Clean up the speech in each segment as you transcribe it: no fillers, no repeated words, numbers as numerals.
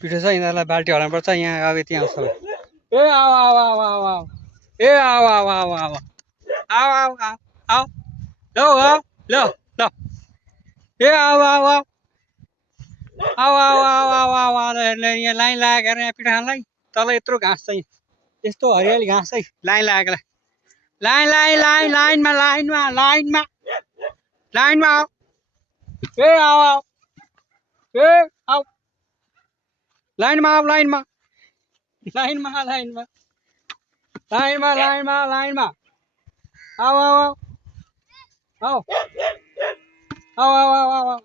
पिठो छ यिनीहरूलाई बाल्टी हराउनुपर्छ यहाँ अब यति आउँछ ए आऊ आऊ आऊ आऊ आऊ ए आऊ आऊ आऊ आऊ आऊ आऊ आऊ आऊ ल ल ल ए आऊ आऊ आऊ आऊ आऊ आऊ आऊ आऊ आऊ यहाँ लाइन लागेको यहाँ पिठो खानलाई तल यत्रो घाँस छ यस्तो हरियाली घाँस है लाइन लागेकोलाई लाइन लाइन लाइन लाइनमा लाइनमा लाइनमा लाइनमा आऊ ए आऊ आऊ ए आऊ लाइनमा आऊ लाइनमा लाइनमा लाइनमा लाइनमा लाइनमा लाइनमा आऊ आऊ आऊ आऊ आऊ आऊ आऊ आऊ आऊ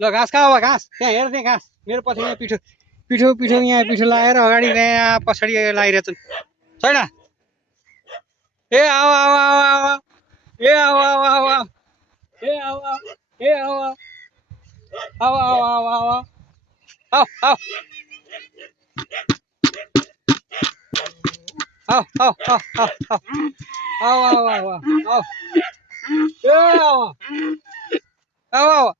ल घाँस खा अब घाँस त्यहाँ हेर त्यहाँ घाँस मेरो पछि यहाँ पिठो पिठो पिठो यहाँ पिठो लगाएर अगाडि यहाँ पछाडि लगाइरहेछन् छैन ए आऊ आऊ आऊ आऊ ए आऊ आऊ आऊ आऊ ए आऊ आऊ ए आऊ आऊ आऊ आऊ आऊ आऊ आऊ आऊ आऊ आऊ आऊ आऊ आऊ आऊ आऊ आऊ आऊ आऊ ए आऊ आऊ आऊ